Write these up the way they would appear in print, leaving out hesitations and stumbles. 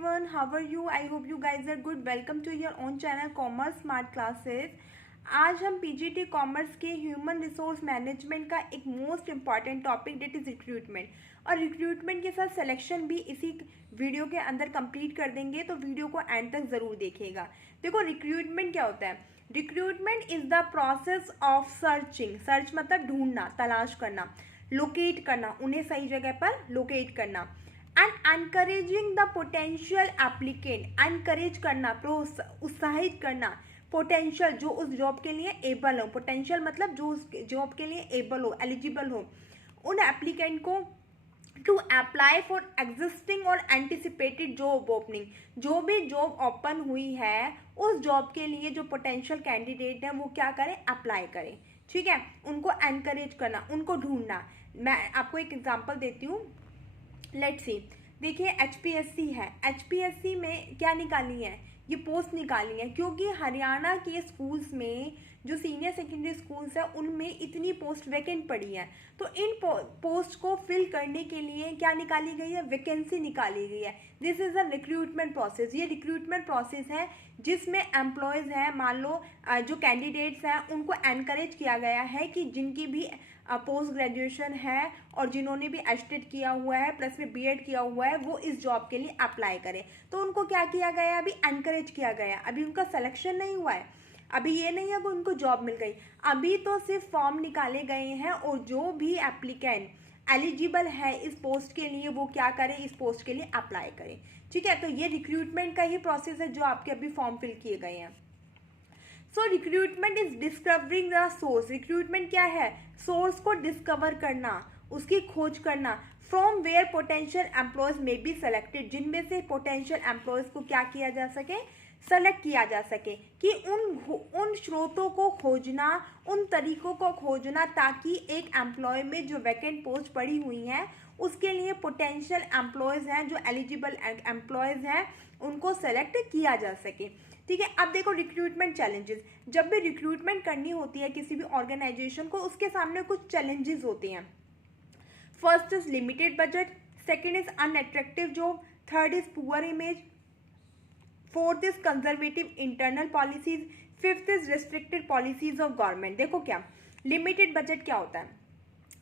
everyone, how are you? I hope you guys are good. Welcome to your own channel Commerce Smart Classes. आज हम PGT commerce के human resource management का एक most important topic date is recruitment, और recruitment के साथ selection भी इसी वीडियो के अंदर कंप्लीट कर देंगे, तो वीडियो को एंड तक ज़रूर देखिएगा। देखो रिक्रूटमेंट क्या होता है। Recruitment is the process of searching, search मतलब ढूंढना, तलाश करना, लोकेट करना, उन्हें सही जगह पर लोकेट करना, and encouraging the potential applicant, encourage करना, उत्साहित करना पोटेंशियल जो उस जॉब के लिए एबल हो, पोटेंशियल मतलब जो उस जॉब के लिए एबल हो, एलिजिबल हो, उन एप्लीकेंट को टू अप्लाई फॉर एग्जिस्टिंग और एंटिसिपेटेड जॉब ओपनिंग, जो भी जॉब ओपन हुई है उस जॉब के लिए जो पोटेंशियल कैंडिडेट है वो क्या करें, अप्लाई करें। ठीक है, उनको एनकरेज करना, उनको ढूंढना। मैं आपको एक एग्जांपल देती हूँ, लेट्स सी। देखिए एचपीएससी है, एचपीएससी में क्या निकाली है, ये पोस्ट निकाली है, क्योंकि हरियाणा के स्कूल्स में जो सीनियर सेकेंडरी स्कूल्स है उनमें इतनी पोस्ट वैकेंट पड़ी है, तो इन पोस्ट को फिल करने के लिए क्या निकाली गई है, वैकेंसी निकाली गई है। This is a recruitment process. ये रिक्रूटमेंट प्रोसेस है जिसमें एम्प्लॉयज़ हैं, मान लो जो कैंडिडेट्स हैं उनको एनकरेज किया गया है कि जिनकी भी पोस्ट ग्रेजुएशन है और जिन्होंने भी एचटेट किया हुआ है प्लस में बीएड किया हुआ है वो इस जॉब के लिए अप्लाई करें। तो उनको क्या किया गया, अभी एनकरेज किया गया, अभी उनका सिलेक्शन नहीं हुआ है, अभी ये नहीं है कि उनको जॉब मिल गई, अभी तो सिर्फ फॉर्म निकाले गए हैं और जो भी एप्लीकेंट एलिजिबल है इस पोस्ट के लिए वो क्या करें, इस पोस्ट के लिए अप्लाई करें। ठीक है, तो ये रिक्रूटमेंट का ही प्रोसेस है जो आपके अभी फॉर्म फिल किए गए हैं। So recruitment is discovering the source. Recruitment क्या है, सोर्स को डिस्कवर करना, उसकी खोज करना, from where potential employees may be selected, जिनमें से पोटेंशियल एम्प्लॉयज को क्या किया जा सके, सेलेक्ट किया जा सके, कि उन स्रोतों को खोजना, उन तरीकों को खोजना ताकि एक एम्प्लॉय में जो वैकेंट पोस्ट पड़ी हुई हैं उसके लिए पोटेंशियल एम्प्लॉयज हैं, जो एलिजिबल एम्प्लॉयज हैं उनको सेलेक्ट किया जा सके। ठीक है, अब देखो रिक्रूटमेंट चैलेंजेस। जब भी रिक्रूटमेंट करनी होती है किसी भी ऑर्गेनाइजेशन को, उसके सामने कुछ चैलेंजेस होते हैं। First is limited budget, second is unattractive job, third is poor image, fourth is conservative internal policies, fifth is restricted policies of government. देखो क्या लिमिटेड बजट क्या होता है।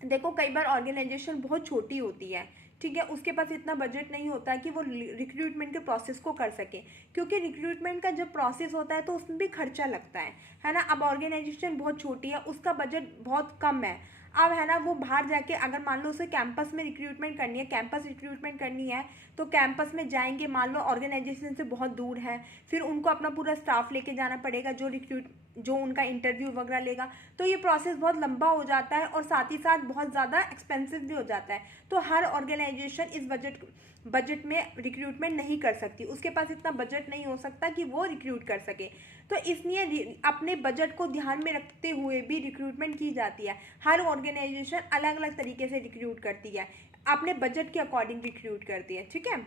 देखो कई बार ऑर्गेनाइजेशन बहुत छोटी होती है, ठीक है, उसके पास इतना बजट नहीं होता कि वो रिक्रूटमेंट के प्रोसेस को कर सके, क्योंकि रिक्रूटमेंट का जब प्रोसेस होता है तो उसमें भी खर्चा लगता है ना। अब ऑर्गेनाइजेशन बहुत छोटी है, उसका बजट बहुत कम है, अब है ना वो बाहर जाके अगर मान लो उसे कैंपस में रिक्रूटमेंट करनी है, कैंपस रिक्रूटमेंट करनी है तो कैंपस में जाएंगे, मान लो ऑर्गेनाइजेशन से बहुत दूर है, फिर उनको अपना पूरा स्टाफ लेके जाना पड़ेगा जो उनका इंटरव्यू वगैरह लेगा, तो ये प्रोसेस बहुत लंबा हो जाता है और साथ ही साथ बहुत ज़्यादा एक्सपेंसिव भी हो जाता है। तो हर ऑर्गेनाइजेशन इस बजट में रिक्रूटमेंट नहीं कर सकती, उसके पास इतना बजट नहीं हो सकता कि वो रिक्रूट कर सके, तो इसलिए अपने बजट को ध्यान में रखते हुए भी रिक्रूटमेंट की जाती है। हर ऑर्गेनाइजेशन अलग अलग तरीके से रिक्रूट करती है, अपने बजट के अकॉर्डिंग रिक्रूट करती है। ठीक है,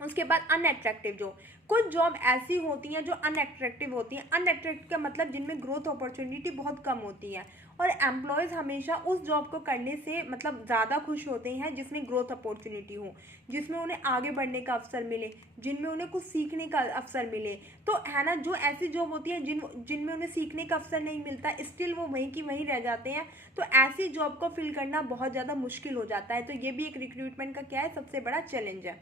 उसके बाद अनअट्रैक्टिव जॉब, कुछ जॉब ऐसी होती हैं जो अनअट्रैक्टिव होती हैं। अनअट्रैक्टिव का मतलब जिनमें ग्रोथ अपॉर्चुनिटी बहुत कम होती है, और एम्प्लॉयज़ हमेशा उस जॉब को करने से मतलब ज़्यादा खुश होते हैं जिसमें ग्रोथ अपॉर्चुनिटी हो, जिसमें उन्हें आगे बढ़ने का अवसर मिले, जिनमें उन्हें कुछ सीखने का अवसर मिले। तो है ना, जो ऐसी जॉब होती है जिनमें उन्हें सीखने का अवसर नहीं मिलता, स्टिल वो वहीं की वहीं रह जाते हैं, तो ऐसी जॉब को फिल करना बहुत ज़्यादा मुश्किल हो जाता है। तो ये भी एक रिक्रूटमेंट का क्या है, सबसे बड़ा चैलेंज है।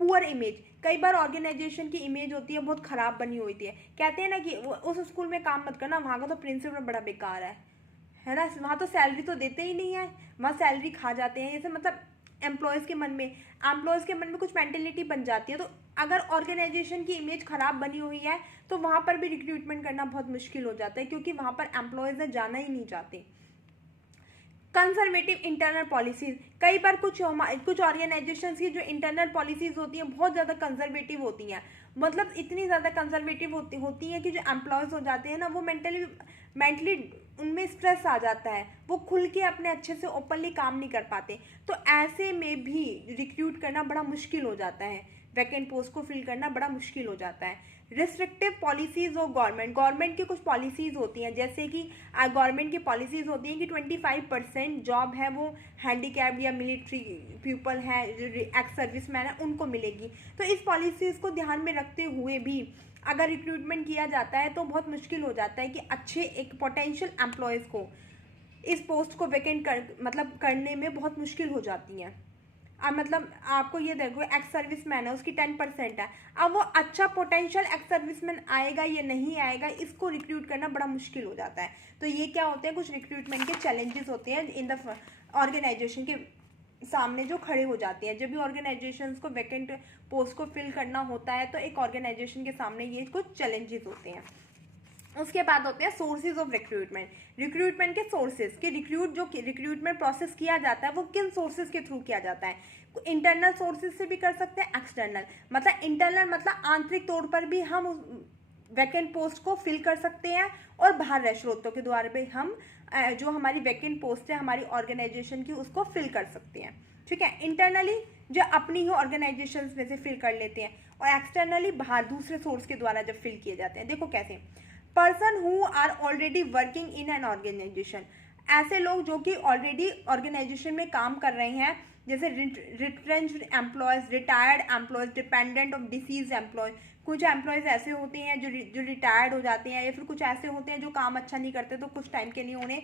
पुअर इमेज, कई बार ऑर्गेनाइजेशन की इमेज होती है बहुत ख़राब बनी होती है, कहते हैं ना कि उस स्कूल में काम मत करना, वहाँ का तो प्रिंसिपल बड़ा बेकार है ना, वहाँ तो सैलरी तो देते ही नहीं है, वहाँ सैलरी खा जाते हैं, जैसे मतलब एम्प्लॉयज़ के मन में कुछ मेंटेलिटी बन जाती है। तो अगर ऑर्गेनाइजेशन की इमेज ख़राब बनी हुई है तो वहाँ पर भी रिक्रूटमेंट करना बहुत मुश्किल हो जाता है, क्योंकि वहाँ पर एम्प्लॉयज़ जाना ही नहीं चाहते। कंजर्वेटिव इंटरनल पॉलिसीज़, कई बार कुछ ऑर्गेनाइजेशंस की जो इंटरनल पॉलिसीज़ होती हैं बहुत ज़्यादा कंजर्वेटिव होती हैं, मतलब इतनी ज़्यादा कंजर्वेटिव होती हैं कि जो एम्प्लॉयज़ हो जाते हैं ना वो मेंटली उनमें स्ट्रेस आ जाता है, वो खुल के अपने अच्छे से ओपनली काम नहीं कर पाते, तो ऐसे में भी रिक्रूट करना बड़ा मुश्किल हो जाता है। वैकेंट पोस्ट को फिल करना बड़ा मुश्किल हो जाता है। रिस्ट्रिक्टिव पॉलिसीज ऑफ गवर्नमेंट की कुछ पॉलिसीज होती हैं, जैसे कि गवर्नमेंट की पॉलिसीज होती हैं कि 25% जॉब है वो हैंडीकैप्ड या मिलिट्री पीपल है, जो एक्स सर्विस मैन है, उनको मिलेगी। तो इस पॉलिसीज को ध्यान में रखते हुए भी अगर रिक्रूटमेंट किया जाता है तो बहुत मुश्किल हो जाता है कि अच्छे एक पोटेंशियल एम्प्लॉयज़ को इस पोस्ट को वैकेंट करने में बहुत मुश्किल हो जाती है। अब मतलब आपको ये देखो, एक्स सर्विसमैन है, उसकी 10% है। अब वो अच्छा पोटेंशियल एक्स सर्विसमैन आएगा या नहीं आएगा, इसको रिक्रूट करना बड़ा मुश्किल हो जाता है। तो ये क्या होते हैं, कुछ रिक्रूटमेंट के चैलेंजेस होते हैं इन द ऑर्गेनाइजेशन के सामने जो खड़े हो जाते हैं। जब भी ऑर्गेनाइजेशंस को वैकेंट पोस्ट को फिल करना होता है तो एक ऑर्गेनाइजेशन के सामने ये कुछ चैलेंजेस होते हैं। उसके बाद होते हैं सोर्सेज ऑफ रिक्रूटमेंट के सोर्सेज कि रिक्रूटमेंट प्रोसेस किया जाता है वो किन सोर्सेज के थ्रू किया जाता है। इंटरनल सोर्सेज से भी कर सकते हैं, एक्सटर्नल मतलब इंटरनल मतलब आंतरिक तौर पर भी हम वैकेंट पोस्ट को फिल कर सकते हैं, और बाहर स्रोतों के द्वारा भी हम जो हमारी वैकेंट पोस्ट है हमारी ऑर्गेनाइजेशन की उसको फिल कर सकते हैं। ठीक है, इंटरनली जो अपनी ही ऑर्गेनाइजेशन में से फिल कर लेते हैं, और एक्सटर्नली बाहर दूसरे सोर्स के द्वारा जब फिल किए जाते हैं। देखो कैसे, person who are already working in an organisation, ऐसे लोग जो कि ऑलरेडी ऑर्गेनाइजेशन में काम कर रहे हैं, जैसे retrenched employees, retired employees, dependent of deceased employee. कुछ एम्प्लॉयज ऐसे होते हैं जो रिटायर्ड हो जाते हैं, या फिर कुछ ऐसे होते हैं जो काम अच्छा नहीं करते तो कुछ टाइम के लिए उन्हें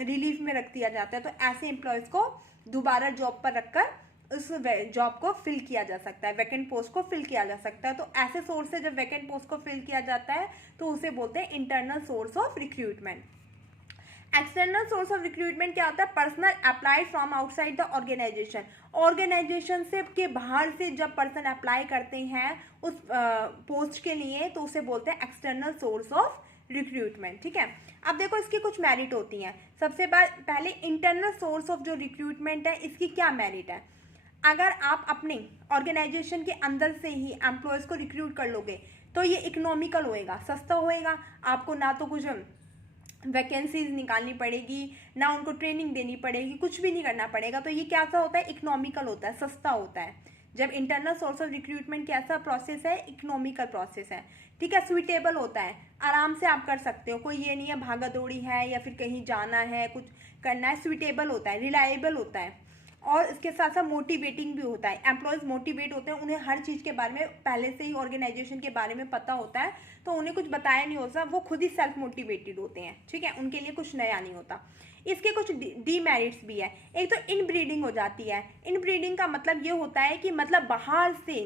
रिलीफ में रख दिया जाता है। तो ऐसे एम्प्लॉयज़ को दोबारा जॉब पर रखकर उस जॉब को फिल किया जा सकता है, वैकेंट पोस्ट को फिल किया जा सकता है। तो ऐसे सोर्स से जब वैकेंट पोस्ट को फिल किया जाता है तो उसे बोलते हैं internal source of recruitment. External source of recruitment क्या होता है, personal apply from outside the organisation से के बाहर से जब पर्सन अप्लाई करते हैं उस पोस्ट के लिए तो उसे बोलते हैं एक्सटर्नल सोर्स ऑफ रिक्रूटमेंट। ठीक है, अब देखो इसकी कुछ मेरिट होती हैं। सबसे पहले इंटरनल सोर्स ऑफ जो रिक्रूटमेंट है इसकी क्या मेरिट है। अगर आप अपने ऑर्गेनाइजेशन के अंदर से ही एम्प्लॉयज़ को रिक्रूट कर लोगे तो ये इकोनॉमिकल होएगा, सस्ता होएगा, आपको ना तो कुछ वैकेंसीज निकालनी पड़ेगी, ना उनको ट्रेनिंग देनी पड़ेगी, कुछ भी नहीं करना पड़ेगा। तो ये कैसा होता है, इकोनॉमिकल होता है, सस्ता होता है। जब इंटरनल सोर्स ऑफ रिक्रूटमेंट कैसा प्रोसेस है, इकोनॉमिकल प्रोसेस है। ठीक है, स्वीटेबल होता है, आराम से आप कर सकते हो, कोई ये नहीं है भागा दौड़ी है या फिर कहीं जाना है कुछ करना है। स्वीटेबल होता है, रिलायबल होता है, और इसके साथ साथ मोटिवेटिंग भी होता है। एम्प्लॉयज़ मोटिवेट होते हैं, उन्हें हर चीज़ के बारे में पहले से ही ऑर्गेनाइजेशन के बारे में पता होता है, तो उन्हें कुछ बताया नहीं होता, वो खुद ही सेल्फ मोटिवेटेड होते हैं। ठीक है, उनके लिए कुछ नया नहीं होता। इसके कुछ डीमेरिट्स भी है। एक तो इन ब्रीडिंग हो जाती है। इन ब्रीडिंग का मतलब ये होता है कि मतलब बाहर से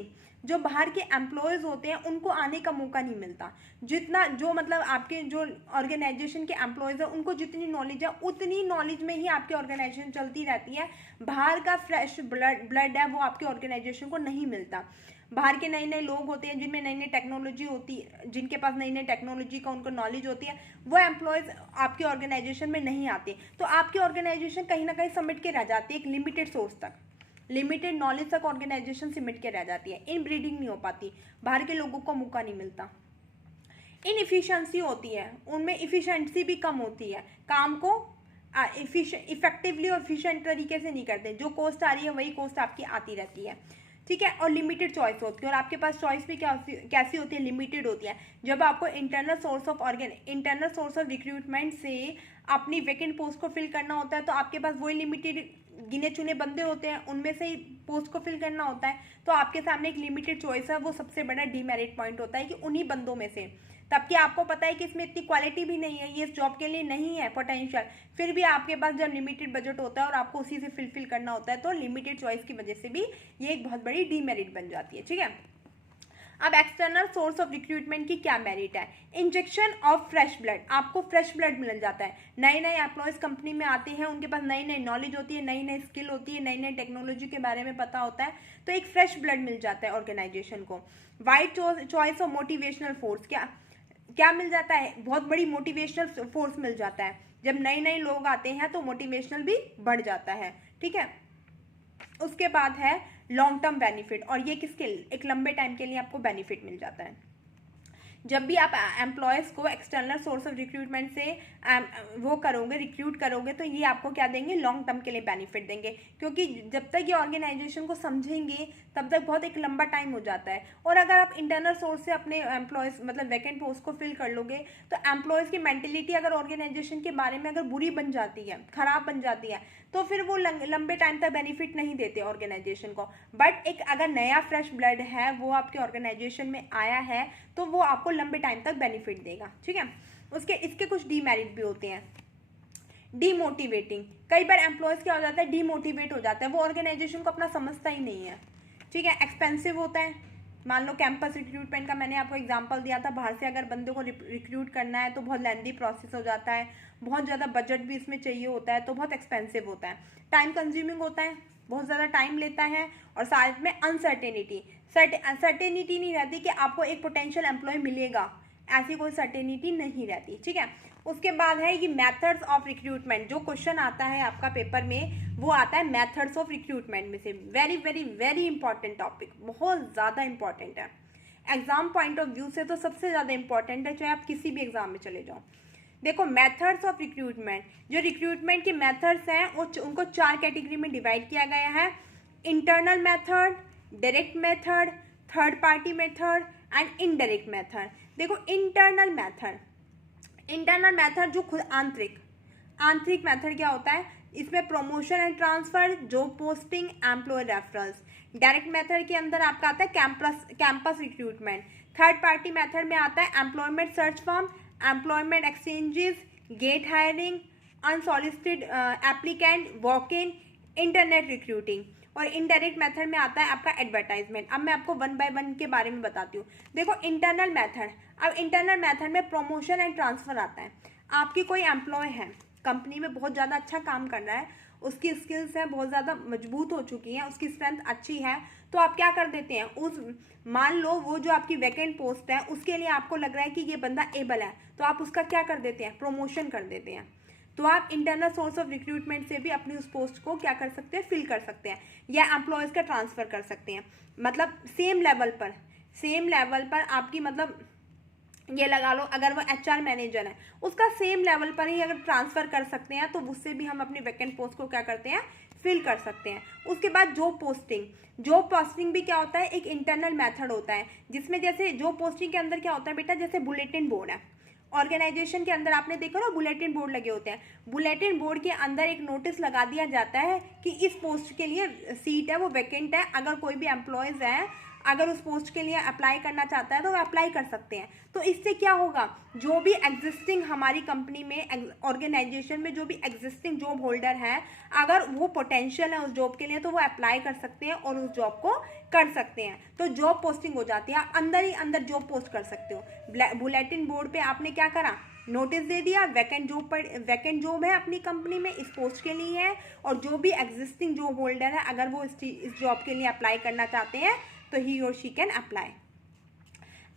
जो बाहर के एम्प्लॉयज़ होते हैं उनको आने का मौका नहीं मिलता। जितना जो मतलब आपके जो ऑर्गेनाइजेशन के एम्प्लॉयज़ हैं उनको जितनी नॉलेज है उतनी नॉलेज में ही आपकी ऑर्गेनाइजेशन चलती रहती है। बाहर का फ्रेश ब्लड है वो आपके ऑर्गेनाइजेशन को नहीं मिलता। बाहर के नए नए लोग होते हैं जिनमें नई नई टेक्नोलॉजी होती है, जिनके पास नई नई टेक्नोलॉजी का उनको नॉलेज होती है, वो एम्प्लॉयज़ आपके ऑर्गेनाइजेशन में नहीं आते। तो आपकी ऑर्गेनाइजेशन कहीं ना कहीं समेट के रह जाती है एक लिमिटेड सोर्स तक, लिमिटेड नॉलेज तक ऑर्गेनाइजेशन सिमट के रह जाती है। इन ब्रीडिंग नहीं हो पाती, बाहर के लोगों को मौका नहीं मिलता। इनएफिशिएंसी होती है, उनमें इफिशिएंसी भी कम होती है, काम को इफेक्टिवली और एफिशिएंट तरीके से नहीं करते। जो कॉस्ट आ रही है वही कॉस्ट आपकी आती रहती है। ठीक है, और लिमिटेड चॉइस होती है, और आपके पास चॉइस भी कैसी होती है, लिमिटेड होती है। जब आपको इंटरनल सोर्स ऑफ रिक्रूटमेंट से अपनी वैकेंट पोस्ट को फिल करना होता है तो आपके पास वही लिमिटेड गिने चुने बंदे होते हैं, उनमें से ही पोस्ट को फिल करना होता है। तो आपके सामने एक लिमिटेड चॉइस है, वो सबसे बड़ा डीमेरिट पॉइंट होता है कि उन्हीं बंदों में से, तबकि आपको पता है कि इसमें इतनी क्वालिटी भी नहीं है, ये इस जॉब के लिए नहीं है पोटेंशियल, फिर भी आपके पास जब लिमिटेड बजट होता है और आपको उसी से फिल करना होता है तो लिमिटेड चॉइस की वजह से भी ये एक बहुत बड़ी डीमेरिट बन जाती है। ठीक है, अब एक्सटर्नल सोर्स ऑफ रिक्रूटमेंट की क्या मेरिट है। इंजेक्शन ऑफ फ्रेश ब्लड, आपको फ्रेश ब्लड मिल जाता है। नए नए एम्प्लॉयज़ कंपनी में आते हैं, उनके पास नई नई नॉलेज होती है, नई नई स्किल होती है, नई नई टेक्नोलॉजी के बारे में पता होता है, तो एक फ्रेश ब्लड मिल जाता है ऑर्गेनाइजेशन को। Wide choice of motivational force, क्या मिल जाता है, बहुत बड़ी मोटिवेशनल फोर्स मिल जाता है। जब नए नए लोग आते हैं तो मोटिवेशनल भी बढ़ जाता है। ठीक है, उसके बाद है लॉन्ग टर्म बेनिफिट, और ये किसके, एक लंबे टाइम के लिए आपको बेनिफिट मिल जाता है। जब भी आप एम्प्लॉयज़ को एक्सटर्नल सोर्स ऑफ रिक्रूटमेंट से वो करोगे, रिक्रूट करोगे, तो ये आपको क्या देंगे, लॉन्ग टर्म के लिए बेनिफिट देंगे, क्योंकि जब तक ये ऑर्गेनाइजेशन को समझेंगे तब तक बहुत एक लंबा टाइम हो जाता है। और अगर आप इंटरनल सोर्स से अपने एम्प्लॉयज़ मतलब वैकेंट पोस्ट को फिल कर लोगे तो एम्प्लॉयज़ की मेंटेलिटी अगर ऑर्गेनाइजेशन के बारे में अगर बुरी बन जाती है, खराब बन जाती है, तो फिर वो लंबे टाइम तक बेनिफिट नहीं देते ऑर्गेनाइजेशन को। बट एक अगर नया फ्रेश ब्लड है वो आपके ऑर्गेनाइजेशन में आया है तो वो आपको लंबे टाइम तक बेनिफिट देगा, ठीक है। इसके कुछ डीमेरिट भी होते हैं। डीमोटिवेटिंग, कई बार एम्प्लॉयज़ क्या हो जाता है, डीमोटिवेट हो जाता है, वो ऑर्गेनाइजेशन को अपना समझता ही नहीं है, ठीक है। एक्सपेंसिव होता है, मान लो कैंपस रिक्रूटमेंट का मैंने आपको एग्जांपल दिया था, बाहर से अगर बंदे को रिक्रूट करना है तो बहुत लेंदी प्रोसेस हो जाता है, बहुत ज़्यादा बजट भी इसमें चाहिए होता है, तो बहुत एक्सपेंसिव होता है। टाइम कंज्यूमिंग होता है, बहुत ज़्यादा टाइम लेता है, और साथ में अनसर्टेनिटी, सर्टेनिटी नहीं रहती कि आपको एक पोटेंशियल एम्प्लॉय मिलेगा, ऐसी कोई सर्टेनिटी नहीं रहती, ठीक है। उसके बाद है ये मेथड्स ऑफ रिक्रूटमेंट, जो क्वेश्चन आता है आपका पेपर में वो आता है मेथड्स ऑफ रिक्रूटमेंट में से। Very very very important topic, बहुत ज़्यादा इंपॉर्टेंट है एग्जाम पॉइंट ऑफ व्यू से, तो सबसे ज़्यादा इंपॉर्टेंट है, चाहे आप किसी भी एग्जाम में चले जाओ। देखो मेथड्स ऑफ रिक्रूटमेंट, जो रिक्रूटमेंट के मेथड्स हैं उनको 4 कैटेगरी में डिवाइड किया गया है। Internal method, direct method, third party method and indirect method. देखो इंटरनल मेथड जो खुद आंतरिक मेथड क्या होता है, इसमें promotion and transfer, job posting, employ reference. Direct method के अंदर आपका आता है campus recruitment. Third party method में आता है employment search form, employment exchanges, gate hiring, unsolicited applicant, walk in, internet recruiting. और इनडायरेक्ट मेथड में आता है आपका एडवर्टाइजमेंट। अब मैं आपको 1 बाय 1 के बारे में बताती हूँ। देखो इंटरनल मेथड, अब इंटरनल मेथड में प्रमोशन एंड ट्रांसफर आता है। आपकी कोई एम्प्लॉय है, कंपनी में बहुत ज़्यादा अच्छा काम कर रहा है, उसकी स्किल्स है बहुत ज़्यादा मजबूत हो चुकी हैं, उसकी स्ट्रेंथ अच्छी है, तो आप क्या कर देते हैं, मान लो वो जो आपकी वैकेंट पोस्ट है उसके लिए आपको लग रहा है कि ये बंदा एबल है, तो आप उसका क्या कर देते हैं, प्रमोशन कर देते हैं। तो आप इंटरनल सोर्स ऑफ रिक्रूटमेंट से भी अपनी उस पोस्ट को क्या कर सकते हैं, फिल कर सकते हैं, या एम्प्लॉयज़ का ट्रांसफ़र कर सकते हैं। मतलब सेम लेवल पर आपकी, मतलब ये लगा लो अगर वो HR मैनेजर है, उसका सेम लेवल पर ही अगर ट्रांसफ़र कर सकते हैं तो उससे भी हम अपनी वैकेंट पोस्ट को क्या करते हैं, फिल कर सकते हैं। उसके बाद जॉब पोस्टिंग भी क्या होता है, एक इंटरनल मेथड होता है, जिसमें जैसे जॉब पोस्टिंग के अंदर क्या होता है बेटा, जैसे बुलेटिन बोर्ड है ऑर्गेनाइजेशन के अंदर, आपने देखा ना बुलेटिन बोर्ड लगे होते हैं, बुलेटिन बोर्ड के अंदर एक नोटिस लगा दिया जाता है कि इस पोस्ट के लिए सीट है वो वैकेंट है, अगर कोई भी एम्प्लॉयज़ है अगर उस पोस्ट के लिए अप्लाई करना चाहता है तो वो अप्लाई कर सकते हैं। तो इससे क्या होगा, जो भी एग्जिस्टिंग हमारी कंपनी में ऑर्गेनाइजेशन में जो भी एग्जिस्टिंग जॉब होल्डर है, अगर वो पोटेंशियल है उस जॉब के लिए तो वो अप्लाई कर सकते हैं और उस जॉब को कर सकते हैं। तो जॉब पोस्टिंग हो जाती है, आप अंदर ही अंदर जॉब पोस्ट कर सकते हो। बुलेटिन बोर्ड पे आपने क्या करा, नोटिस दे दिया, वैकेंट जॉब है अपनी कंपनी में, इस पोस्ट के लिए है, और जो भी एग्जिस्टिंग जॉब होल्डर है अगर वो इस जॉब के लिए अप्लाई करना चाहते हैं तो ही और she can apply.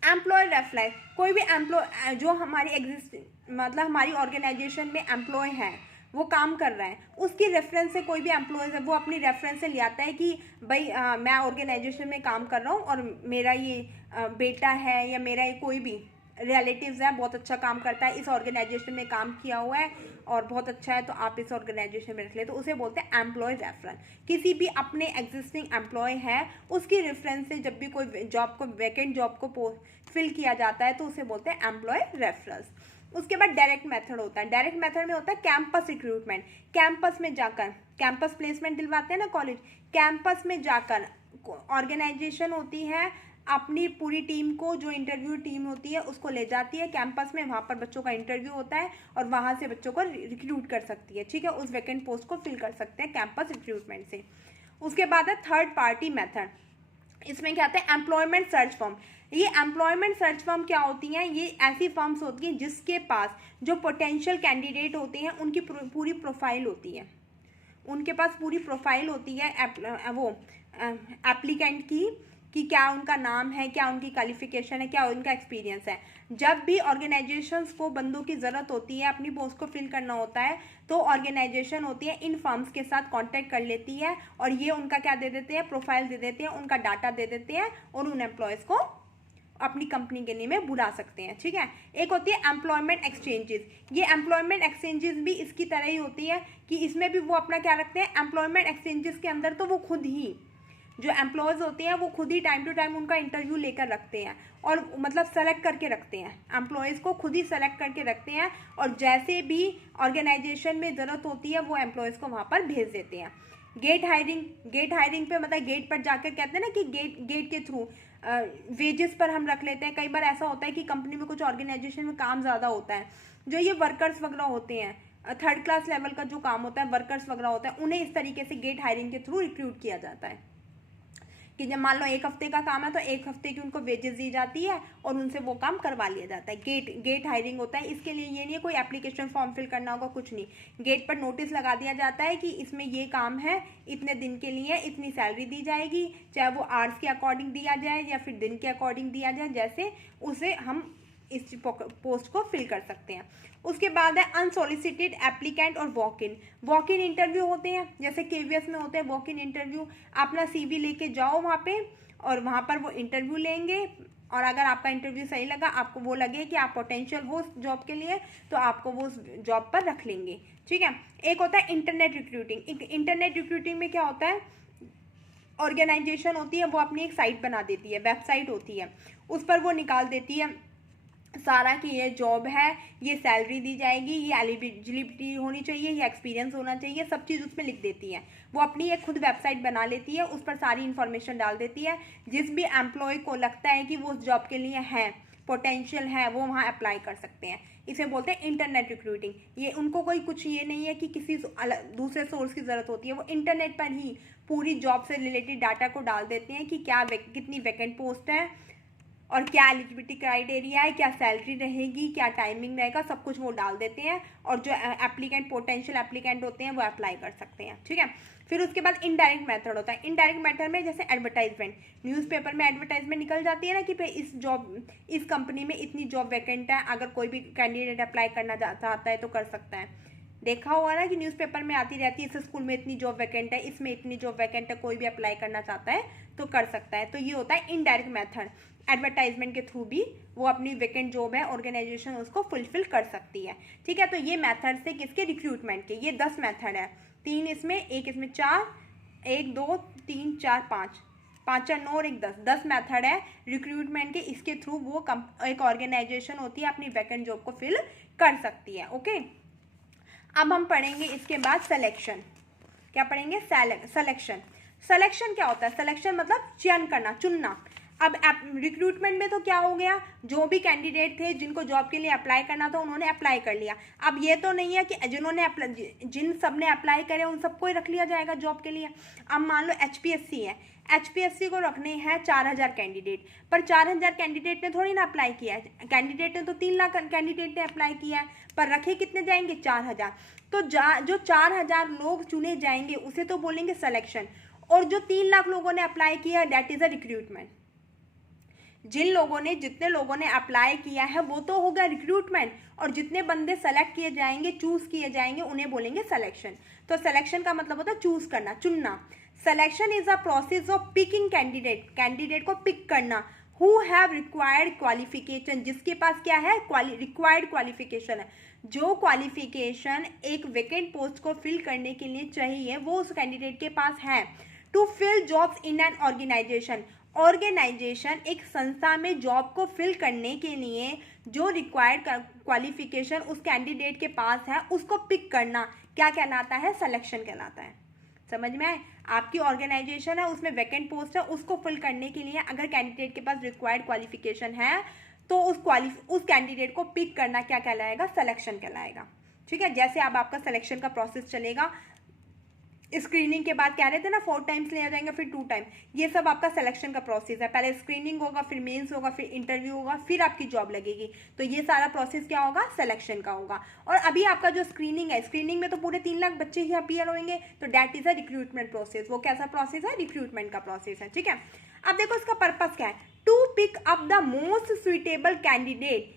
Employ reference, कोई भी एम्प्लॉय जो हमारी मतलब हमारी ऑर्गेनाइजेशन में एम्प्लॉय है, वो काम कर रहा है, उसकी रेफरेंस से कोई भी एम्प्लॉयज़ है वो अपनी रेफरेंस से ले आता है कि भाई मैं ऑर्गेनाइजेशन में काम कर रहा हूँ और मेरा ये बेटा है या मेरा ये कोई भी रिलेटिव्स है बहुत अच्छा काम करता है, इस ऑर्गेनाइजेशन में काम किया हुआ है और बहुत अच्छा है, तो आप इस ऑर्गेनाइजेशन में रख ले, तो उसे बोलते हैं एम्प्लॉय रेफरेंस। किसी भी अपने एग्जिस्टिंग एम्प्लॉय है उसकी रेफरेंस से जब भी कोई जॉब को वैकेंट जॉब को फिल किया जाता है तो उसे बोलते हैं एम्प्लॉय रेफरेंस। उसके बाद डायरेक्ट मेथड होता है। डायरेक्ट मेथड में होता है कैंपस रिक्रूटमेंट। कैंपस में जाकर कैंपस प्लेसमेंट दिलवाते हैं ना कॉलेज, कैंपस में जाकर ऑर्गेनाइजेशन होती है अपनी पूरी टीम को, जो इंटरव्यू टीम होती है उसको ले जाती है कैंपस में, वहाँ पर बच्चों का इंटरव्यू होता है और वहाँ से बच्चों को रिक्रूट कर सकती है, ठीक है, उस वैकेंट पोस्ट को फिल कर सकते हैं कैंपस रिक्रूटमेंट से। उसके बाद है थर्ड पार्टी मेथड। इसमें क्या आता है, एम्प्लॉयमेंट सर्च फॉर्म। ये एम्प्लॉयमेंट सर्च फॉर्म क्या होती हैं, ये ऐसी फॉर्म्स होती हैं जिसके पास जो पोटेंशियल कैंडिडेट होते हैं उनकी पूरी प्रोफाइल होती है, उनके पास पूरी प्रोफाइल होती है वो एप्लीकेंट की, कि क्या उनका नाम है, क्या उनकी क्वालिफिकेशन है, क्या उनका एक्सपीरियंस है। जब भी ऑर्गेनाइजेशंस को बंदों की ज़रूरत होती है, अपनी पोस्ट को फिल करना होता है, तो ऑर्गेनाइजेशन होती है इन फर्म्स के साथ कांटेक्ट कर लेती है और ये उनका क्या दे देते हैं, प्रोफाइल दे देते हैं, उनका डाटा दे देते हैं और उन एम्प्लॉयज़ को अपनी कंपनी के लिए में बुला सकते हैं, ठीक है। एक होती है एम्प्लॉयमेंट एक्सचेंजेस, ये एम्प्लॉयमेंट एक्सचेंजेस भी इसकी तरह ही होती है कि इसमें भी वो अपना क्या रखते हैं, एम्प्लॉयमेंट एक्सचेंजेस के अंदर तो वो खुद ही जो एम्प्लॉयज़ होते हैं वो खुद ही टाइम टू टाइम उनका इंटरव्यू लेकर रखते हैं और मतलब सेलेक्ट करके रखते हैं, एम्प्लॉयज़ को खुद ही सेलेक्ट करके रखते हैं और जैसे भी ऑर्गेनाइजेशन में ज़रूरत होती है वो एम्प्लॉयज़ को वहाँ पर भेज देते हैं। गेट हायरिंग पे मतलब गेट पर जाकर कहते हैं ना कि गेट के थ्रू वेजेस पर हम रख लेते हैं। कई बार ऐसा होता है कि कंपनी में कुछ ऑर्गेनाइजेशन में काम ज़्यादा होता है, जो ये वर्कर्स वगैरह होते हैं थर्ड क्लास लेवल का जो काम होता है, वर्कर्स वगैरह होता है, उन्हें इस तरीके से गेट हायरिंग के थ्रू रिक्रूट किया जाता है कि जब मान लो 1 हफ्ते का काम है तो 1 हफ्ते की उनको वेजेस दी जाती है और उनसे वो काम करवा लिया जाता है। गेट हायरिंग होता है। इसके लिए ये नहीं है कोई एप्लीकेशन फॉर्म फिल करना होगा, कुछ नहीं, गेट पर नोटिस लगा दिया जाता है कि इसमें ये काम है, इतने दिन के लिए इतनी सैलरी दी जाएगी, चाहे वो आवर्स के अकॉर्डिंग दिया जाए या फिर दिन के अकॉर्डिंग दिया जाए, जैसे उसे हम इस पोस्ट को फिल कर सकते हैं। उसके बाद है अनसोलिसिटेड एप्लीकेंट और वॉक इन इंटरव्यू होते हैं, जैसे केवीएस में होते हैं वॉक इन इंटरव्यू। अपना सीवी लेके जाओ वहाँ पे और वहाँ पर वो इंटरव्यू लेंगे और अगर आपका इंटरव्यू सही लगा, आपको वो लगे कि आप पोटेंशियल हो उस जॉब के लिए, तो आपको वो उस जॉब पर रख लेंगे, ठीक है। एक होता है इंटरनेट रिक्रूटिंग। इंटरनेट रिक्रूटिंग में क्या होता है, ऑर्गेनाइजेशन होती है वो अपनी एक साइट बना देती है, वेबसाइट होती है, उस पर वो निकाल देती है सारा कि ये जॉब है, ये सैलरी दी जाएगी, ये एलिजिबिलिटी होनी चाहिए, ये एक्सपीरियंस होना चाहिए, सब चीज़ उसमें लिख देती है। वो अपनी एक खुद वेबसाइट बना लेती है, उस पर सारी इन्फॉर्मेशन डाल देती है। जिस भी एम्प्लॉय को लगता है कि वो उस जॉब के लिए है, पोटेंशियल है, वो वहाँ अप्लाई कर सकते हैं। इसे बोलते हैं इंटरनेट रिक्रूटिंग। ये उनको कोई कुछ ये नहीं है कि किसी दूसरे सोर्स की ज़रूरत होती है, वो इंटरनेट पर ही पूरी जॉब से रिलेटेड डाटा को डाल देते हैं कि कितनी वैकेंट पोस्ट है और क्या एलिजिबिलिटी क्राइटेरिया है, क्या सैलरी रहेगी, क्या टाइमिंग रहेगा, सब कुछ वो डाल देते हैं और जो एप्लीकेंट पोटेंशियल एप्लीकेंट होते हैं वो अप्लाई कर सकते हैं, ठीक है। फिर उसके बाद इनडायरेक्ट मेथड होता है। इनडायरेक्ट मेथड में जैसे एडवर्टाइजमेंट, न्यूज़पेपर में एडवर्टाइजमेंट निकल जाती है ना कि इस कंपनी में इतनी जॉब वैकेंट है, अगर कोई भी कैंडिडेट अप्लाई करना चाहता है तो कर सकता है। देखा होगा ना कि न्यूज़पेपर में आती रहती है, इस स्कूल में इतनी जॉब वैकेंट है, इसमें इतनी जॉब वैकेंट है, कोई भी अप्लाई करना चाहता है तो कर सकता है। तो ये होता है इनडायरेक्ट मेथड। एडवर्टाइजमेंट के थ्रू भी वो अपनी वैकेंट जॉब है, ऑर्गेनाइजेशन उसको फुलफिल कर सकती है, ठीक है। तो ये मेथड से किसके, रिक्रूटमेंट के, ये 10 मेथड है, 3 इसमें, 1 इसमें, 4, 1 2 3 4 5, 5 4 9 और 1 10 मेथड है रिक्रूटमेंट के। इसके थ्रू वो एक ऑर्गेनाइजेशन होती है अपनी वैकेंट जॉब को फिल कर सकती है, ओके। अब हम पढ़ेंगे इसके बाद सिलेक्शन। क्या पढ़ेंगे, सिलेक्शन क्या होता है, सिलेक्शन मतलब चयन करना, चुनना। अब रिक्रूटमेंट में तो क्या हो गया, जो भी कैंडिडेट थे जिनको जॉब के लिए अप्लाई करना था उन्होंने अप्लाई कर लिया। अब ये तो नहीं है कि जिन सब ने अप्लाई करे उन सबको ही रख लिया जाएगा जॉब के लिए। अब मान लो HPSC है, HPSC को रखने हैं 4000 कैंडिडेट, पर 4000 कैंडिडेट ने थोड़ी ना अप्लाई किया है, कैंडिडेट ने तो 3 लाख कैंडिडेट ने अप्लाई किया है, पर रखे कितने जाएंगे, 4000। तो जो 4000 लोग चुने जाएंगे उसे तो बोलेंगे सिलेक्शन, और जो 3 लाख लोगों ने अप्लाई किया दैट इज अ रिक्रूटमेंट। जितने लोगों ने अप्लाई किया है वो तो होगा रिक्रूटमेंट, और जितने बंदे सेलेक्ट किए जाएंगे, चूज किए जाएंगे, उन्हें बोलेंगे सिलेक्शन। तो सिलेक्शन का मतलब होता है चूज करना, चुनना। Selection is a process of picking candidate को पिक करना हु हैव रिक्वायर्ड क्वालिफिकेशन, जिसके पास क्या है, रिक्वायर्ड क्वालिफिकेशन है। जो क्वालिफिकेशन एक वैकेंट पोस्ट को फिल करने के लिए चाहिए वो उस कैंडिडेट के पास है। To fill jobs in an organisation एक संस्था में जॉब को फिल करने के लिए जो रिक्वायर्ड क्वालिफिकेशन उस कैंडिडेट के पास है उसको पिक करना क्या कहलाता है, सिलेक्शन कहलाता है। समझ में आए, आपकी ऑर्गेनाइजेशन है उसमें वैकेंट पोस्ट है, उसको फिल करने के लिए अगर कैंडिडेट के पास रिक्वायर्ड क्वालिफिकेशन है तो उस कैंडिडेट को पिक करना क्या कहलाएगा, सिलेक्शन कहलाएगा, ठीक है। जैसे अब आपका सिलेक्शन का प्रोसेस चलेगा, स्क्रीनिंग के बाद कह रहे थे ना 4 टाइम्स लिया जाएंगे, फिर 2 टाइम, ये सब आपका सिलेक्शन का प्रोसेस है। पहले स्क्रीनिंग होगा, फिर मेंस होगा, फिर इंटरव्यू होगा, फिर आपकी जॉब लगेगी। तो ये सारा प्रोसेस क्या होगा, सिलेक्शन का होगा। और अभी आपका जो स्क्रीनिंग है, स्क्रीनिंग में तो पूरे 3 लाख बच्चे ही अपीयर होंगे, तो that is a recruitment process. वो कैसा प्रोसेस है, रिक्रूटमेंट का प्रोसेस है, ठीक है। अब देखो इसका पर्पस क्या है, to pick up the most suitable candidate,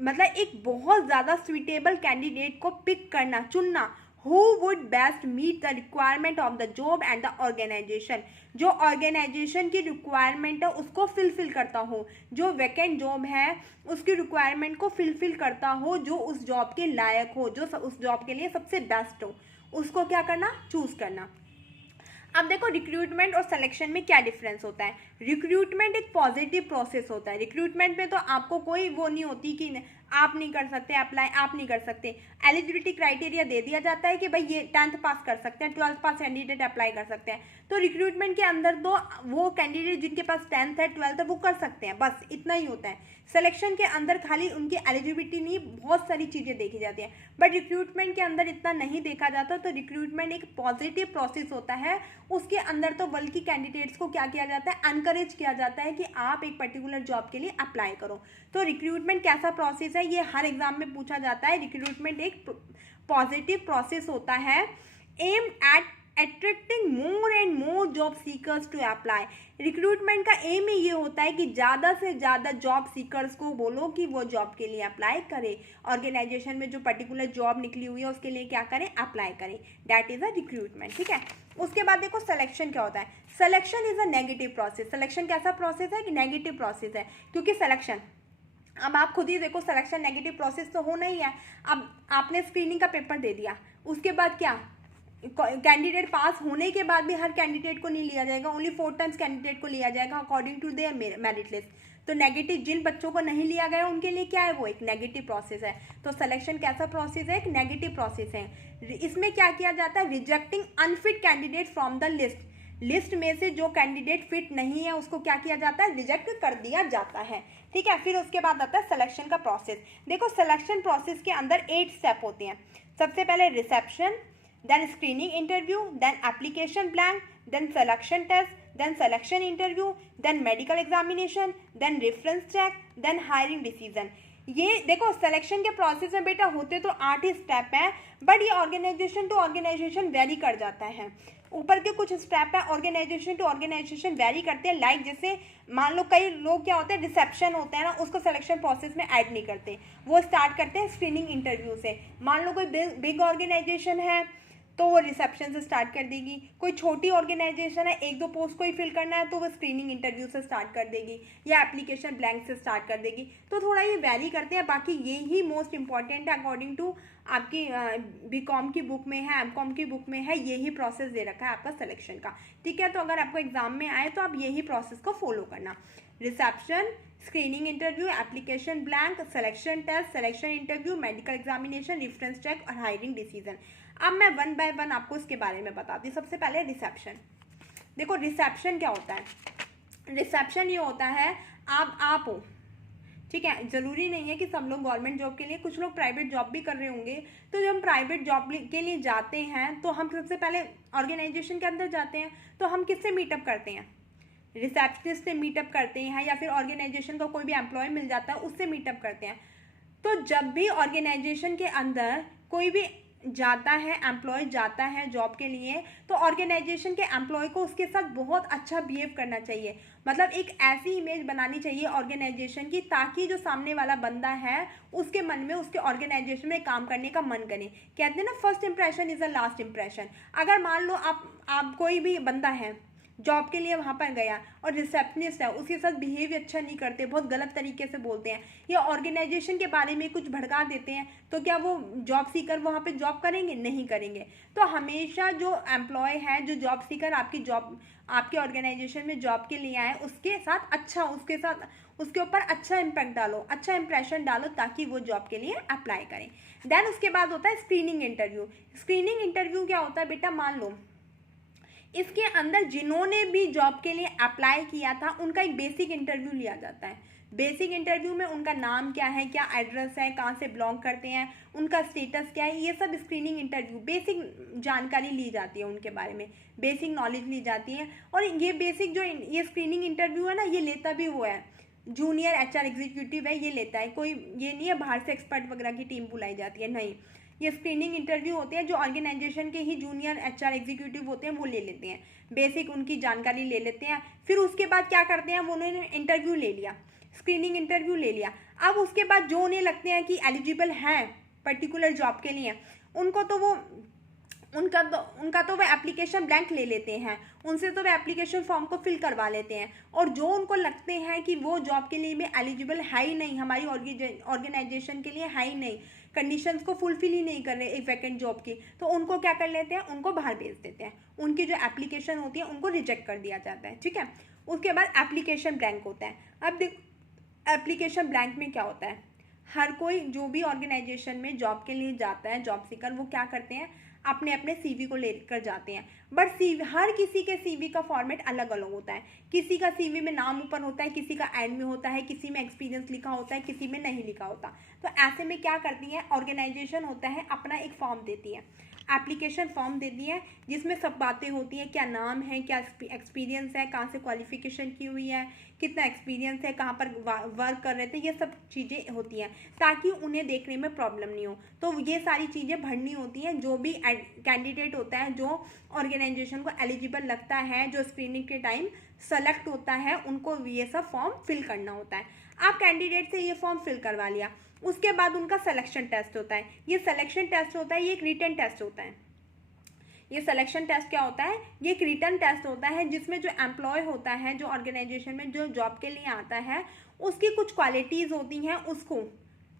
मतलब एक बहुत ज्यादा सुइटेबल कैंडिडेट को पिक करना, चुनना। Who would best meet the requirement of the job and the organisation, जो ऑर्गेनाइजेशन की रिक्वायरमेंट है उसको फिलफिल करता हो, जो वैकेंट जॉब है उसकी रिक्वायरमेंट को फिलफिल करता हो, जो उस जॉब के लायक हो, जो उस जॉब के लिए सबसे बेस्ट हो, उसको क्या करना, चूज करना। अब देखो रिक्रूटमेंट और सिलेक्शन में क्या डिफरेंस होता है। रिक्रूटमेंट एक पॉजिटिव प्रोसेस होता है। रिक्रूटमेंट में तो आपको कोई वो नहीं होती कि आप नहीं कर सकते अप्लाई, आप नहीं कर सकते। एलिजिबिलिटी क्राइटेरिया दे दिया जाता है कि भाई ये 10th पास कर सकते हैं, 12th पास कैंडिडेट अप्लाई कर सकते हैं। तो रिक्रूटमेंट के अंदर तो वो कैंडिडेट जिनके पास 10th है 12th है वो कर सकते हैं, बस इतना ही होता है। सिलेक्शन के अंदर खाली उनकी एलिजिबिलिटी नहीं, बहुत सारी चीज़ें देखी जाती हैं, बट रिक्रूटमेंट के अंदर इतना नहीं देखा जाता। तो रिक्रूटमेंट एक पॉजिटिव प्रोसेस होता है। उसके अंदर तो बल्कि कैंडिडेट्स को क्या किया जाता है, एनकरेज किया जाता है कि आप एक पर्टिकुलर जॉब के लिए अप्लाई करो। तो रिक्रूटमेंट कैसा प्रोसेस है, ये हर एग्जाम में पूछा जाता है। रिक्रूटमेंट एक पॉजिटिव प्रोसेस होता है, aim at attracting more and more job seekers to apply. Recruitment का एम ही ये होता है कि ज़्यादा से ज़्यादा जॉब सीकर्स को बोलो कि वो जॉब के लिए अप्लाई करें, ऑर्गेनाइजेशन में जो पर्टिकुलर जॉब निकली हुई है उसके लिए क्या करें, अप्लाई करें। दैट इज़ अ रिक्रूटमेंट, ठीक है। उसके बाद देखो सिलेक्शन क्या होता है। Selection is a negative process. Selection कैसा प्रोसेस है कि नेगेटिव प्रोसेस है, क्योंकि सिलेक्शन, अब आप खुद ही देखो सिलेक्शन नेगेटिव प्रोसेस तो होना ही है। अब आपने स्क्रीनिंग का पेपर दे दिया, उसके बाद क्या, कैंडिडेट पास होने के बाद भी हर कैंडिडेट को नहीं लिया जाएगा, ओनली 4 टाइम्स कैंडिडेट को लिया जाएगा according to their merit list. तो नेगेटिव, जिन बच्चों को नहीं लिया गया उनके लिए क्या है, वो एक नेगेटिव प्रोसेस है। तो सिलेक्शन कैसा प्रोसेस है, एक नेगेटिव प्रोसेस है। इसमें क्या किया जाता है, rejecting unfit candidate from the list. List में से जो कैंडिडेट फिट नहीं है उसको क्या किया जाता है, रिजेक्ट कर दिया जाता है, ठीक है। फिर उसके बाद आता है सिलेक्शन का प्रोसेस। देखो सिलेक्शन प्रोसेस के अंदर 8 स्टेप होते हैं। सबसे पहले reception, then screening interview, then application blank, then selection test, then selection interview, then medical examination, then reference check, then hiring decision। ये देखो सिलेक्शन के प्रोसेस में बेटा होते तो 8 ही स्टेप हैं, बट ये ऑर्गेनाइजेशन टू ऑर्गेनाइजेशन वेरी कर जाता है। ऊपर के कुछ स्टेप है ऑर्गेनाइजेशन टू ऑर्गेनाइजेशन वेरी करते हैं। लाइक जैसे मान लो कई लोग क्या होते हैं, रिसेप्शन होता है ना, उसको सिलेक्शन प्रोसेस में ऐड नहीं करते, वो स्टार्ट करते हैं स्क्रीनिंग इंटरव्यू से। मान लो कोई बिग ऑर्गेनाइजेशन है तो वो रिसेप्शन से स्टार्ट कर देगी। कोई छोटी ऑर्गेनाइजेशन है, 1-2 पोस्ट को ही फिल करना है तो वो स्क्रीनिंग इंटरव्यू से स्टार्ट कर देगी या एप्लीकेशन ब्लैंक से स्टार्ट कर देगी। तो थोड़ा ये वैरी करते हैं। बाकी ये ही मोस्ट इंपॉर्टेंट है अकॉर्डिंग टू आपकी बीकॉम की बुक में है, एमकॉम की बुक में है, यही प्रोसेस दे रखा है आपका सिलेक्शन का, ठीक है। तो अगर आपको एग्जाम में आए तो आप यही प्रोसेस को फॉलो करना। Reception, screening interview, application blank, selection test, selection interview, medical examination, reference check और हायरिंग डिसीजन। अब मैं 1 बाय 1 आपको इसके बारे में बताती हूँ। सबसे पहले रिसेप्शन। देखो रिसेप्शन क्या होता है, रिसेप्शन ये होता है आप हो, ठीक है। ज़रूरी नहीं है कि सब लोग गवर्नमेंट जॉब के लिए, कुछ लोग प्राइवेट जॉब भी कर रहे होंगे। तो जब हम प्राइवेट जॉब के लिए जाते हैं तो हम सबसे पहले ऑर्गेनाइजेशन के अंदर जाते हैं तो हम किससे मीटअप करते हैं, रिसेप्शनिस्ट से मीटअप करते हैं, या फिर ऑर्गेनाइजेशन का कोई भी एम्प्लॉय मिल जाता है उससे मीटअप करते हैं। तो जब भी ऑर्गेनाइजेशन के अंदर कोई भी जाता है, एम्प्लॉय जाता है जॉब के लिए, तो ऑर्गेनाइजेशन के एम्प्लॉय को उसके साथ बहुत अच्छा बिहेव करना चाहिए। मतलब एक ऐसी इमेज बनानी चाहिए ऑर्गेनाइजेशन की ताकि जो सामने वाला बंदा है उसके मन में उसके ऑर्गेनाइजेशन में काम करने का मन करे। कहते हैं ना, first impression is a last impression. अगर मान लो आप कोई भी बंदा है जॉब के लिए वहाँ पर गया और रिसेप्शनिस्ट है, उसके साथ बिहेव अच्छा नहीं करते, बहुत गलत तरीके से बोलते हैं या ऑर्गेनाइजेशन के बारे में कुछ भड़का देते हैं, तो क्या वो जॉब सीकर वहाँ पे जॉब करेंगे, नहीं करेंगे। तो हमेशा जो एम्प्लॉय है, जो जॉब सीकर आपके ऑर्गेनाइजेशन में जॉब के लिए आए, उसके साथ अच्छा, उसके ऊपर अच्छा इम्पैक्ट डालो, अच्छा इंप्रेशन डालो ताकि वो जॉब के लिए अप्लाई करें। देन उसके बाद होता है स्क्रीनिंग इंटरव्यू। स्क्रीनिंग इंटरव्यू क्या होता है बेटा, मान लो इसके अंदर जिन्होंने भी जॉब के लिए अप्लाई किया था उनका एक बेसिक इंटरव्यू लिया जाता है। बेसिक इंटरव्यू में उनका नाम क्या है, क्या एड्रेस है, कहाँ से बिलोंग करते हैं, उनका स्टेटस क्या है, ये सब स्क्रीनिंग इंटरव्यू बेसिक जानकारी ली जाती है, उनके बारे में बेसिक नॉलेज ली जाती है। और ये बेसिक जो ये स्क्रीनिंग इंटरव्यू है ना, ये लेता भी वो है जूनियर HR एग्जीक्यूटिव है, ये लेता है, कोई ये नहीं है बाहर से एक्सपर्ट वगैरह की टीम बुलाई जाती है, नहीं। ये स्क्रीनिंग इंटरव्यू होते हैं जो ऑर्गेनाइजेशन के ही जूनियर HR एग्जीक्यूटिव होते हैं वो ले लेते हैं, बेसिक उनकी जानकारी ले लेते हैं। फिर उसके बाद क्या करते हैं, वो उन्होंने इंटरव्यू ले लिया, स्क्रीनिंग इंटरव्यू ले लिया। अब उसके बाद जो उन्हें लगते हैं कि एलिजिबल हैं पर्टिकुलर जॉब के लिए, उनको तो वो उनका तो वो एप्लीकेशन ब्लैंक ले लेते हैं, उनसे तो वो एप्लीकेशन फॉर्म को फिल करवा लेते हैं, और जो उनको लगते हैं कि वो जॉब के लिए भी एलिजिबल है ही नहीं, हमारी ऑर्गेनाइजेशन के लिए है ही नहीं, कंडीशंस को फुलफिल ही नहीं कर रहे एक वैकेंट जॉब की, तो उनको क्या कर लेते हैं, उनको बाहर भेज देते हैं, उनकी जो एप्लीकेशन होती है उनको रिजेक्ट कर दिया जाता है। ठीक है, उसके बाद एप्लीकेशन ब्लैंक होता है। अब एप्लीकेशन ब्लैंक में क्या होता है, हर कोई जो भी ऑर्गेनाइजेशन में जॉब के लिए जाता है, जॉब सीकर, वो क्या करते हैं, अपने अपने सीवी को लेकर जाते हैं, बट सीवी, हर किसी के सीवी का फॉर्मेट अलग अलग होता है। किसी का सीवी में नाम ऊपर होता है, किसी का एंड में होता है, किसी में एक्सपीरियंस लिखा होता है, किसी में नहीं लिखा होता। तो ऐसे में क्या करती है ऑर्गेनाइजेशन होता है, अपना एक फॉर्म देती है, एप्लीकेशन फॉर्म देती है, जिसमें सब बातें होती हैं, क्या नाम है, क्या एक्सपीरियंस है, कहाँ से क्वालिफिकेशन की हुई है, कितना एक्सपीरियंस है, कहाँ पर वर्क कर रहे थे, ये सब चीज़ें होती हैं, ताकि उन्हें देखने में प्रॉब्लम नहीं हो। तो ये सारी चीज़ें भरनी होती हैं, जो भी कैंडिडेट होता है, जो ऑर्गेनाइजेशन को एलिजिबल लगता है, जो स्क्रीनिंग के टाइम सेलेक्ट होता है, उनको ये सब फॉर्म फिल करना होता है। आप कैंडिडेट से ये फॉर्म फिल करवा लिया, उसके बाद उनका सिलेक्शन टेस्ट होता है। ये सिलेक्शन टेस्ट होता है, ये एक रिटन टेस्ट होता है। ये सिलेक्शन टेस्ट क्या होता है, ये एक रिटन टेस्ट होता है, जिसमें जो एम्प्लॉय होता है, जो ऑर्गेनाइजेशन में जो जॉब के लिए आता है, उसकी कुछ क्वालिटीज़ होती हैं, उसको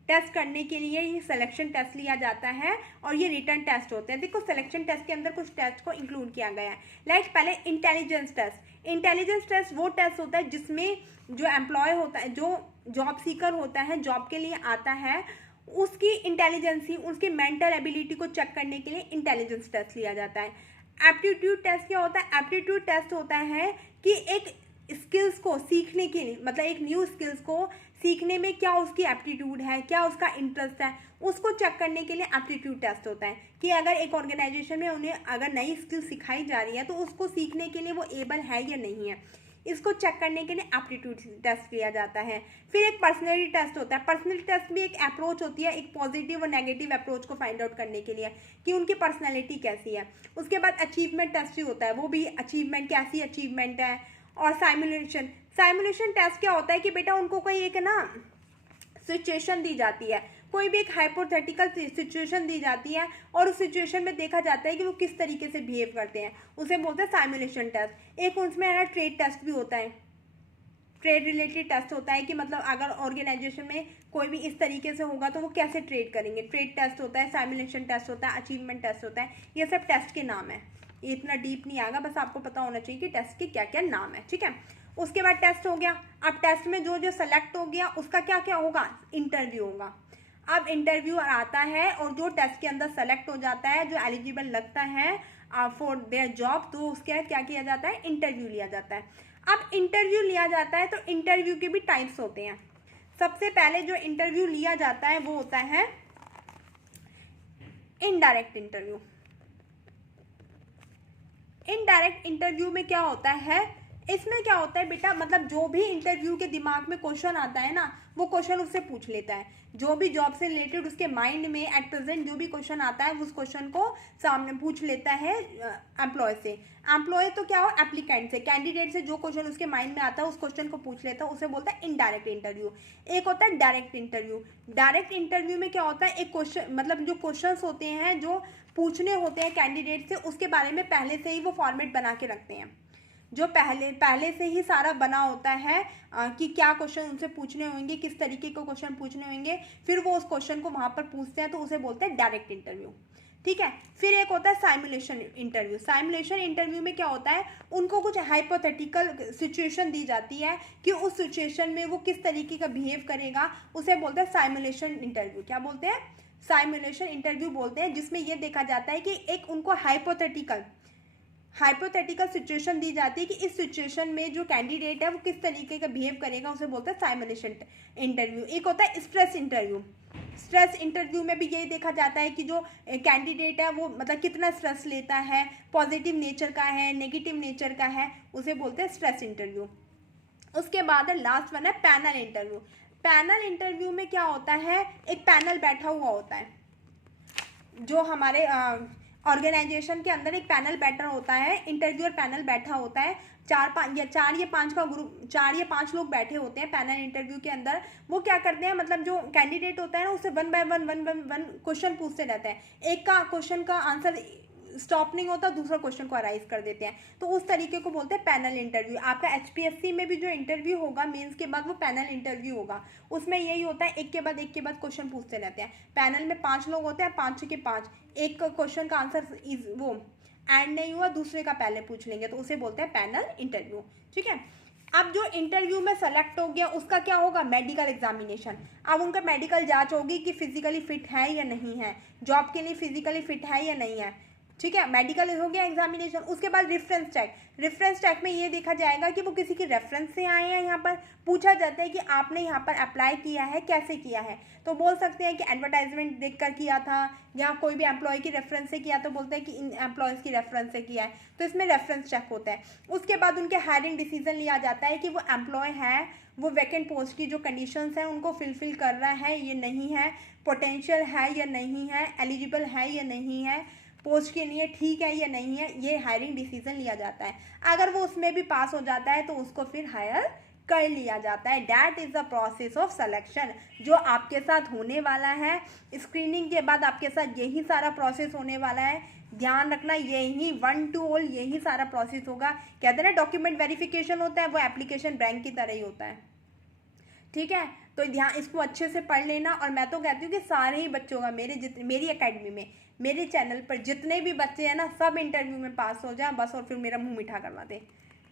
टेस्ट करने के लिए ये सिलेक्शन टेस्ट लिया जाता है, और ये रिटन टेस्ट होते हैं। देखो सिलेक्शन टेस्ट के अंदर कुछ टेस्ट को इंक्लूड किया गया है, लाइक पहले इंटेलिजेंस टेस्ट। इंटेलिजेंस टेस्ट वो टेस्ट होता है जिसमें जो एम्प्लॉय होता है, जो जॉब सीकर होता है, जॉब के लिए आता है, उसकी इंटेलिजेंसी, उसकी मेंटल एबिलिटी को चेक करने के लिए इंटेलिजेंस टेस्ट लिया जाता है। एप्टीट्यूड टेस्ट क्या होता है, एप्टीट्यूड टेस्ट होता है कि एक स्किल्स को सीखने के लिए, मतलब एक न्यू स्किल्स को सीखने में क्या उसकी एप्टीट्यूड है, क्या उसका इंटरेस्ट है, उसको चेक करने के लिए एप्टीट्यूड टेस्ट होता है, कि अगर एक ऑर्गेनाइजेशन में उन्हें अगर नई स्किल सिखाई जा रही है तो उसको सीखने के लिए वो एबल है या नहीं है, इसको चेक करने के लिए एप्टीट्यूड टेस्ट किया जाता है। फिर एक पर्सनैलिटी टेस्ट होता है। पर्सनैलिटी टेस्ट भी एक अप्रोच होती है, एक पॉजिटिव और नेगेटिव अप्रोच को फाइंड आउट करने के लिए कि उनकी पर्सनैलिटी कैसी है। उसके बाद अचीवमेंट टेस्ट भी होता है, वो भी अचीवमेंट, कैसी अचीवमेंट है। और साइमुलेशन टेस्ट क्या होता है कि बेटा उनको कोई एक ना सिचुएशन दी जाती है, कोई भी एक हाइपोथेटिकल सिचुएशन दी जाती है, और उस सिचुएशन में देखा जाता है कि वो किस तरीके से बिहेव करते हैं, उसे बोलते हैं साइमुलेशन टेस्ट। एक उसमें है ना ट्रेड टेस्ट भी होता है, ट्रेड रिलेटेड टेस्ट होता है कि मतलब अगर ऑर्गेनाइजेशन में कोई भी इस तरीके से होगा तो वो कैसे ट्रेड करेंगे, ट्रेड टेस्ट होता है, साइमुलेशन टेस्ट होता है, अचीवमेंट टेस्ट होता है। ये सब टेस्ट के नाम है, ये इतना डीप नहीं आएगा, बस आपको पता होना चाहिए कि टेस्ट के क्या क्या नाम है। ठीक है, उसके बाद टेस्ट हो गया। अब टेस्ट में जो जो सेलेक्ट हो गया उसका क्या क्या होगा, इंटरव्यू होगा। अब इंटरव्यू आता है, और जो टेस्ट के अंदर सेलेक्ट हो जाता है, जो एलिजिबल लगता है फॉर देयर जॉब, तो उसके क्या किया जाता है, इंटरव्यू लिया जाता है। अब इंटरव्यू लिया जाता है तो इंटरव्यू के भी टाइप्स होते हैं। सबसे पहले जो इंटरव्यू लिया जाता है वो होता है इनडायरेक्ट इंटरव्यू। इनडायरेक्ट इंटरव्यू में क्या होता है, इसमें क्या होता है बेटा, मतलब जो भी इंटरव्यू के दिमाग में क्वेश्चन आता है ना, वो क्वेश्चन उससे पूछ लेता है। जो भी जॉब से रिलेटेड उसके माइंड में एट प्रेजेंट जो भी क्वेश्चन आता है, उस क्वेश्चन को सामने पूछ लेता है एम्प्लॉय से। एम्प्लॉय तो क्या हो, एप्लीकेंट से, कैंडिडेट से जो क्वेश्चन उसके माइंड में आता है उस क्वेश्चन को पूछ लेता है, उसे बोलता है इनडायरेक्ट इंटरव्यू। एक होता है डायरेक्ट इंटरव्यू। डायरेक्ट इंटरव्यू में क्या होता है, एक क्वेश्चन, मतलब जो क्वेश्चन होते हैं जो पूछने होते हैं कैंडिडेट से, उसके बारे में पहले से ही वो फॉर्मेट बना के रखते हैं, जो पहले से ही सारा बना होता है कि क्या क्वेश्चन उनसे पूछने होंगे, किस तरीके के क्वेश्चन पूछने होंगे, फिर वो उस क्वेश्चन को वहाँ पर पूछते हैं, तो उसे बोलते हैं डायरेक्ट इंटरव्यू। ठीक है, फिर एक होता है साइमुलेशन इंटरव्यू। साइमुलेशन इंटरव्यू में क्या होता है, उनको कुछ हाइपोथेटिकल सिचुएशन दी जाती है कि उस सिचुएशन में वो किस तरीके का बिहेव करेगा, उसे बोलते हैं साइमुलेशन इंटरव्यू। क्या बोलते हैं, साइमुलेशन इंटरव्यू बोलते हैं, जिसमें यह देखा जाता है कि एक उनको हाइपोथेटिकल सिचुएशन दी जाती है कि इस सिचुएशन में जो कैंडिडेट है वो किस तरीके का बिहेव करेगा, उसे बोलते हैं साइमुलेशन इंटरव्यू। एक होता है स्ट्रेस इंटरव्यू। स्ट्रेस इंटरव्यू में भी यही देखा जाता है कि जो कैंडिडेट है वो मतलब कितना स्ट्रेस लेता है, पॉजिटिव नेचर का है, नेगेटिव नेचर का है, उसे बोलते हैं स्ट्रेस इंटरव्यू। उसके बाद लास्ट वन है पैनल इंटरव्यू। पैनल इंटरव्यू में क्या होता है, एक पैनल बैठा हुआ होता है, जो हमारे ऑर्गेनाइजेशन के अंदर एक पैनल बैठा होता है, इंटरव्यूअर पैनल बैठा होता है, चार या पांच का ग्रुप, 4 या 5 लोग बैठे होते हैं पैनल इंटरव्यू के अंदर। वो क्या करते हैं, मतलब जो कैंडिडेट होता है ना, उससे वन बाय वन क्वेश्चन पूछते रहते हैं। एक का क्वेश्चन का आंसर स्टॉप नहीं होता, दूसरा क्वेश्चन को अराइज कर देते हैं, तो उस तरीके को बोलते हैं पैनल इंटरव्यू। आपका HPSC में भी जो इंटरव्यू होगा मेंस के बाद, वो पैनल इंटरव्यू होगा। उसमें यही होता है, एक के बाद क्वेश्चन पूछते रहते हैं। पैनल में 5 लोग होते हैं, 5 के 5, एक क्वेश्चन का आंसर इज वो एंड नहीं हुआ, दूसरे का पहले पूछ लेंगे, तो उसे बोलते हैं पैनल इंटरव्यू। ठीक है, अब जो इंटरव्यू में सेलेक्ट हो गया उसका क्या होगा, मेडिकल एग्जामिनेशन। अब उनका मेडिकल जांच होगी कि फिजिकली फिट है या नहीं है, जॉब के लिए फिजिकली फिट है या नहीं है। ठीक है, मेडिकल हो गया एग्जामिनेशन। उसके बाद रेफरेंस चेक। रेफरेंस चेक में ये देखा जाएगा कि वो किसी की रेफरेंस से आए हैं। यहाँ पर पूछा जाता है कि आपने यहाँ पर अप्लाई किया है, कैसे किया है, तो बोल सकते हैं कि एडवर्टाइजमेंट देखकर किया था, या कोई भी एम्प्लॉय की रेफरेंस से किया तो बोलते हैं कि इन एम्प्लॉयज़ की रेफरेंस से किया है, तो इसमें रेफरेंस चेक होता है। उसके बाद उनके हायरिंग डिसीजन लिया जाता है कि वो एम्प्लॉय है, वो वैकेंट पोस्ट की जो कंडीशंस हैं उनको फिलफिल कर रहा है या नहीं है, पोटेंशियल है या नहीं है, एलिजिबल है या नहीं है, पोस्ट के लिए ठीक है या नहीं है, ये हायरिंग डिसीजन लिया जाता है। अगर वो उसमें भी पास हो जाता है तो उसको फिर हायर कर लिया जाता है। That is the process of selection, जो आपके साथ होने वाला है। स्क्रीनिंग के बाद आपके साथ यही सारा प्रोसेस होने वाला है। ध्यान रखना, यही 1 to all यही सारा प्रोसेस होगा। कहते हैं ना डॉक्यूमेंट वेरिफिकेशन होता है, वो एप्लीकेशन बैंक की तरह ही होता है। ठीक है, तो ध्यान, इसको अच्छे से पढ़ लेना। और मैं तो कहती हूँ कि सारे ही बच्चों का मेरी एकेडमी में, मेरे चैनल पर जितने भी बच्चे हैं ना, सब इंटरव्यू में पास हो जाए बस, और फिर मेरा मुंह मीठा करवा दे,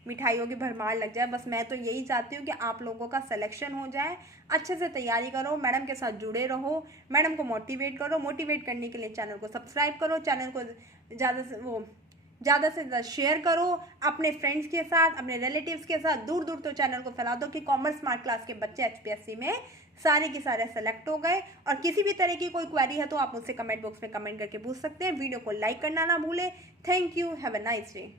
मिठाइयों की भरमार लग जाए बस। मैं तो यही चाहती हूँ कि आप लोगों का सिलेक्शन हो जाए। अच्छे से तैयारी करो, मैडम के साथ जुड़े रहो, मैडम को मोटिवेट करो। मोटिवेट करने के लिए चैनल को सब्सक्राइब करो, चैनल को ज़्यादा से ज़्यादा शेयर करो अपने फ्रेंड्स के साथ, अपने रिलेटिव्स के साथ, दूर दूर तो चैनल को फैला दो कि कॉमर्स स्मार्ट क्लास के बच्चे HPSC में सारे के सारे सेलेक्ट हो गए। और किसी भी तरह की कोई क्वेरी है तो आप मुझसे कमेंट बॉक्स में कमेंट करके पूछ सकते हैं। वीडियो को लाइक करना ना भूलें। Thank you, have a nice day.